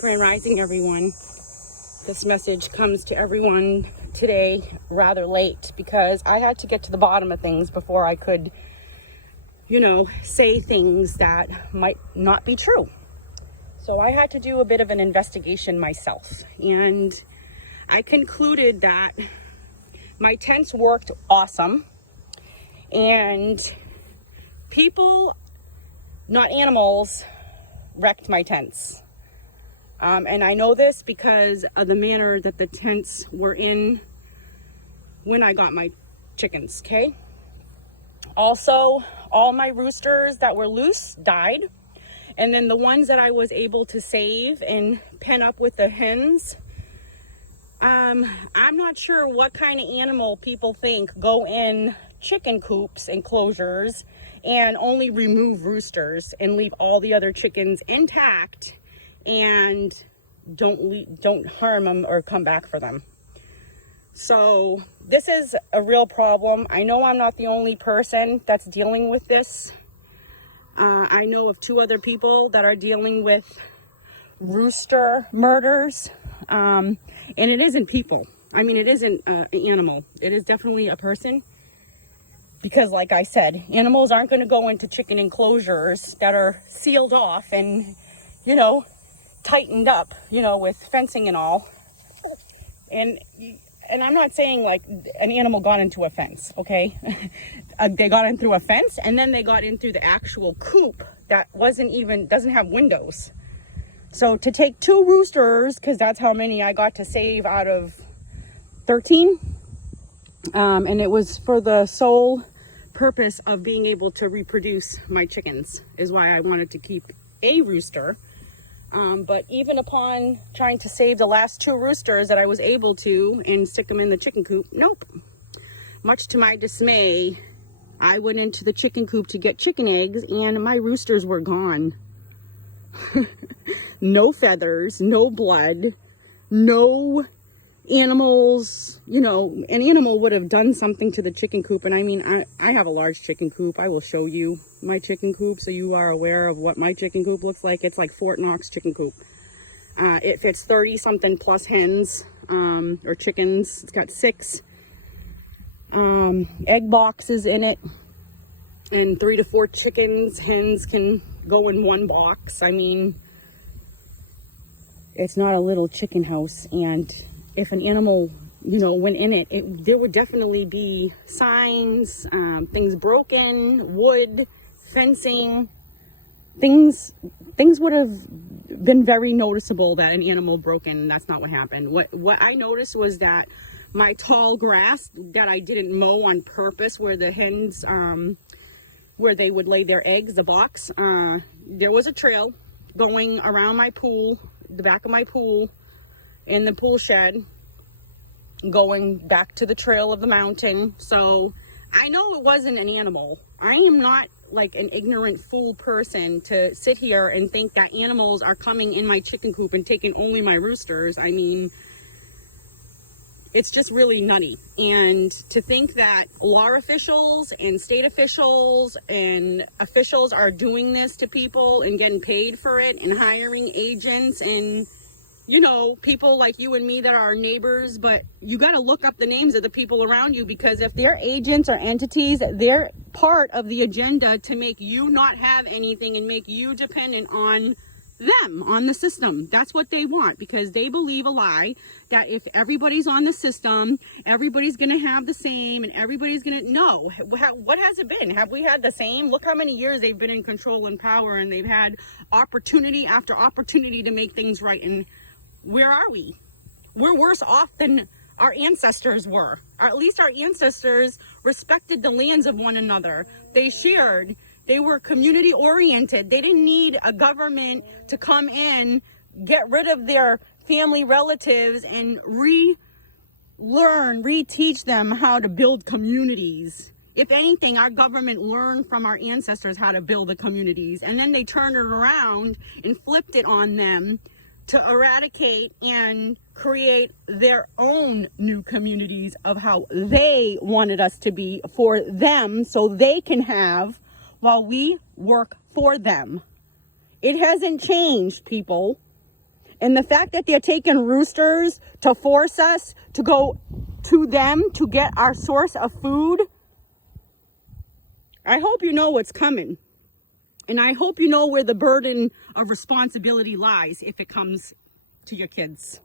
Grand Rising, everyone. This message comes to everyone today rather late because I had to get to the bottom of things before I could, say things that might not be true. So I had to do a bit of an investigation myself, and I concluded that my tents worked awesome, and people, not animals, wrecked my tents. And I know this because of the manner that the tents were in when I got my chickens, okay? Also, all my roosters that were loose died. And then the ones that I was able to save and pen up with the hens, I'm not sure what kind of animal people think go in chicken coops, enclosures, and only remove roosters and leave all the other chickens intact and don't harm them or come back for them. So this is a real problem. I know I'm not the only person that's dealing with this. I know of 2 other people that are dealing with rooster murders. And it isn't people. I mean, it isn't an animal. It is definitely a person. Because like I said, animals aren't going to go into chicken enclosures that are sealed off and, tightened up, with fencing and all. And I'm not saying like an animal got into a fence, okay? They got in through a fence, and then they got in through the actual coop that doesn't have windows. So to take 2 roosters, because that's how many I got to save out of 13, and it was for the sole purpose of being able to reproduce my chickens, is why I wanted to keep a rooster. But even upon trying to save the last 2 roosters that I was able to and stick them in the chicken coop, nope. Much to my dismay, I went into the chicken coop to get chicken eggs and my roosters were gone. No feathers, no blood, no animals. An animal would have done something to the chicken coop. And I mean, I have a large chicken coop. I will show you my chicken coop so you are aware of what my chicken coop looks like. It's like Fort Knox chicken coop. It fits 30 something plus hens or chickens. It's got 6 egg boxes in it, and 3 to 4 chickens. Hens can go in 1 box. I mean, it's not a little chicken house. And if an animal went in it, there would definitely be signs, things broken, wood, fencing, things would have been very noticeable that an animal broke in, and that's not what happened. What I noticed was that my tall grass that I didn't mow on purpose, where the hens, where they would lay their eggs, the box, there was a trail going around my pool, the back of my pool, in the pool shed, going back to the trail of the mountain. So I know it wasn't an animal. I am not like an ignorant fool person to sit here and think that animals are coming in my chicken coop and taking only my roosters. I mean, it's just really nutty. And to think that law officials and state officials and officials are doing this to people and getting paid for it and hiring agents and people like you and me that are our neighbors, but you got to look up the names of the people around you, because if they're agents or entities, they're part of the agenda to make you not have anything and make you dependent on them, on the system. That's what they want, because they believe a lie that if everybody's on the system, everybody's going to have the same, and everybody's going to... No. What has it been? Have we had the same? Look how many years they've been in control and power, and they've had opportunity after opportunity to make things right. And where are we? We're worse off than our ancestors were. Or at least our ancestors respected the lands of one another. They shared. They were community oriented. They didn't need a government to come in, get rid of their family relatives, and reteach them how to build communities. If anything, our government learned from our ancestors how to build the communities, and then they turned it around and flipped it on them to eradicate and create their own new communities of how they wanted us to be for them, so they can have while we work for them. It hasn't changed, people. And the fact that they're taking roosters to force us to go to them to get our source of food, I hope you know what's coming. And I hope you know where the burden of responsibility lies if it comes to your kids.